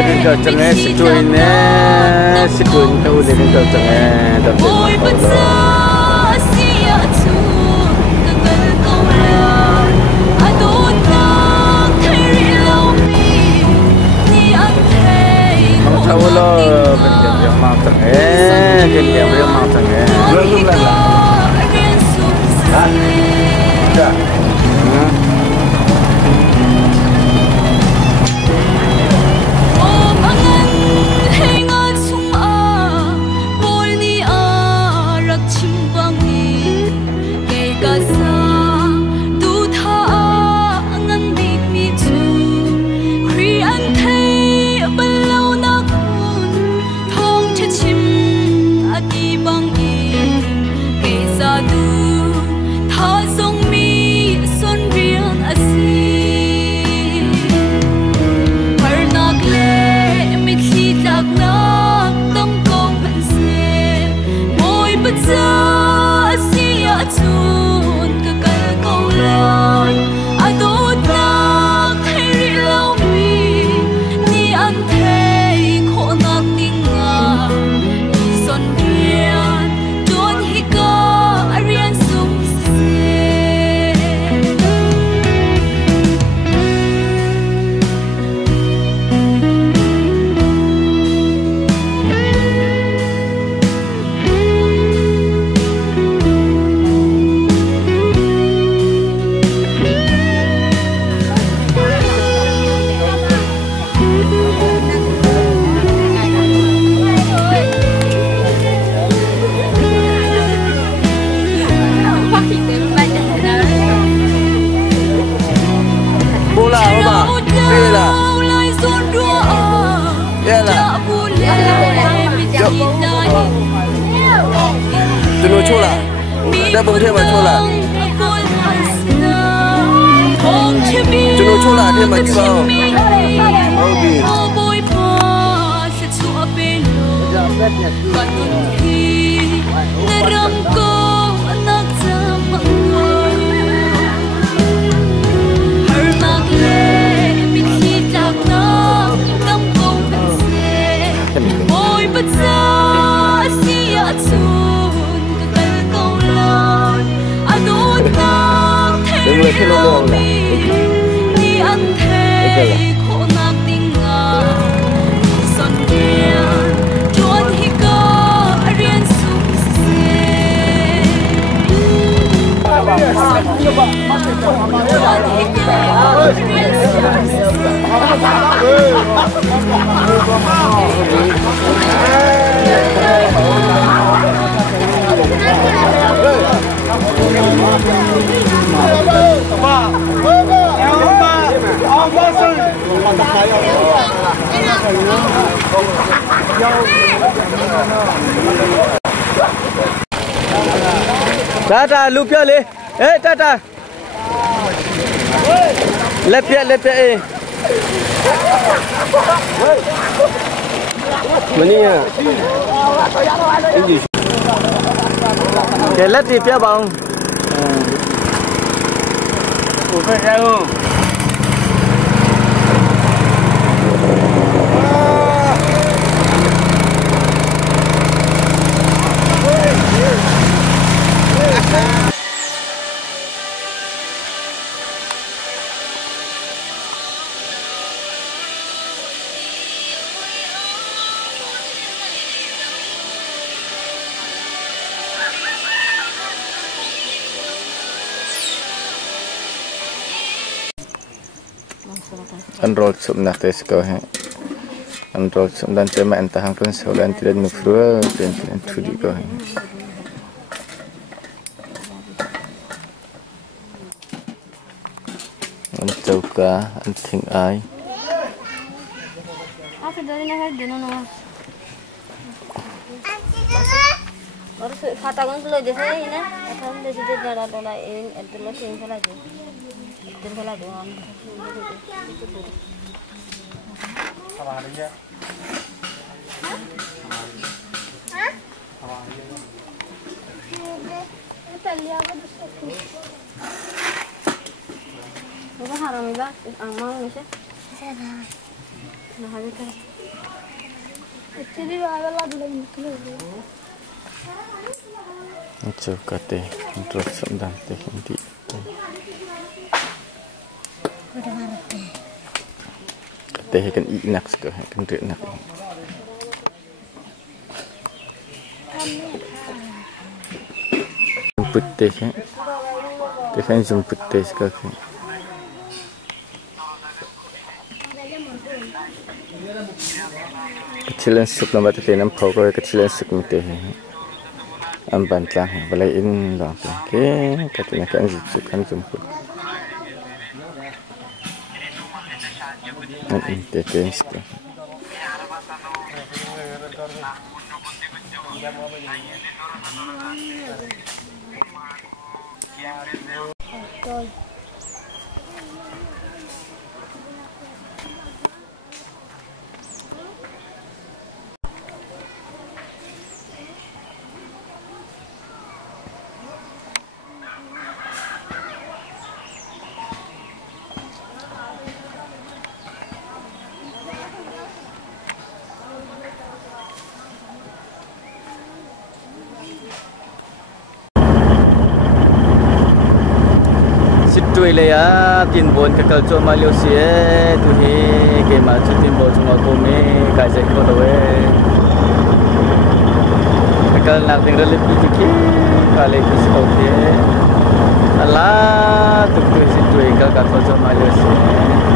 dengan kau cengai setuinnya sekun kau dengan kau cengai dapat tahu lo kerja yang mau cengai kerja yang mau cengai belum lah dah Tunu chola, dah bungkit macam chola. Tunu chola dia macam bau. Oke. Tata lupa le, tata, lepia mana ya? Ini, kelat lepia bang. Udah jauh. Enroll sebenarnya tes kau he, enroll sebenarnya cuma entah angkun seolah tidak nufru, tidak tudi kau he. Antauka anting ai. Apa dari negara di mana? Harus katakan dulu deh saya ini, katakan deh jadi darah dola ini, dola tinggal aja. Tinggal doang. Apa harinya? Hah? Apa harinya? Kita lihat apa tuh? Apa haram ini? Amal ni sih? Nah, ada kan. Actually, I will not do it. Macam kata terus sedang teknik. Kata kan enak sekali kan enak. Putih kan. Kesan putih sekali. Kecilan suk lambat tu nam pokok kecilan suk mute. Amban tlang balai in lang. Okay, katanya kan suk kan jemput. Nanti teken sekali. Situi le ya tin bon ka kal cho Malaysia tu he ke ma chu tin bon chung ko me ka je ko lo we kal nak ting le pi ki ka le ki so ke ala tu situi ka cho Malaysia